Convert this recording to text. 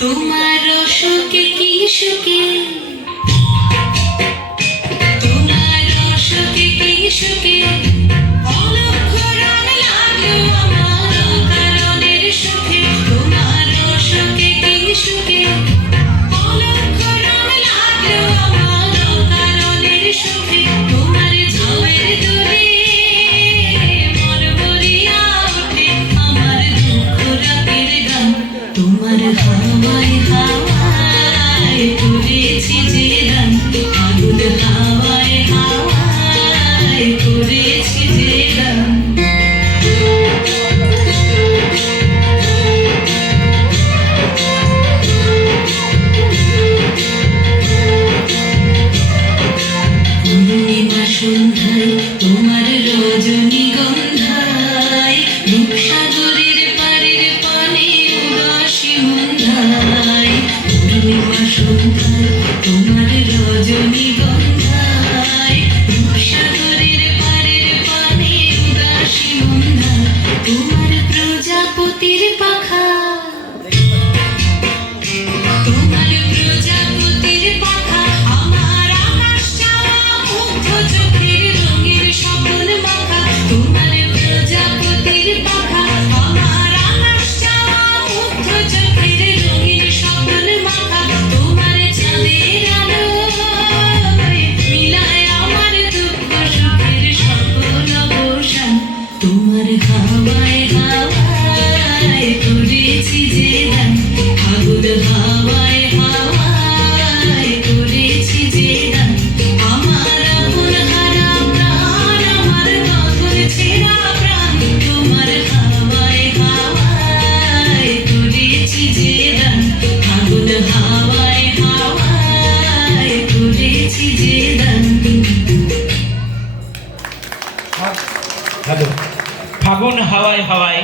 তোমার সুখে কি সুখে অলক্ষ রং লাগলো আমার কারণের সুখে। তোমার সুখে কি সুখে অলক্ষ রং লাগলো আমার কারণের সুখে। তোমার ঝাউয়ের দোলে মন ভরিয়া ওঠে আমার দুঃখ রাতের গান। তোমার হাওয়ায় হাওয়ায় করেছি যে গান, আগুন হাওয়ায় হাওয়ায় করেছি যে গান। পূর্ণিমা সন্ধ্যায় তোমার রজনীগন্ধায় রূপসাগরের পাড়ের পানে উদাসী সন্ধ্যায়। পূর্ণিমা সন্ধ্যায় তোমার রজনীগন্ধায় রূপসাগরের পাড়ের পানে উদাসী সন্ধ্যায়। তোমার প্রজাপতির পাখা, তোমার প্রজাপতির পাখা আমার আকাশ চাওয়া মুগ্ধ চোখের রঙের স্বপ্ন মাখা। তোমার প্রজাপতির পাখা আমার আকাশ চাওয়া মুগ্ধ চোখের রঙের স্বপ্ন মাখা। তোমার চাঁদের আলোয় মিলায় আমার দুঃখ সুখের সকল অবসান। তোমার হাওয়ায় হাওয়ায় করেছি যে গান, আগুন হাওয়ায় হাওয়ায় করেছি যে গান। আমার আপন হারা প্রাণ, আমার বাঁধন ছেঁড়া প্রাণ, তোমার হাওয়ায় হাওয়ায় করেছি যে গান, আগুন হাওয়ায় হাওয়ায় করেছি যে গান। ফাগুন হাওয়ায় হাওয়ায়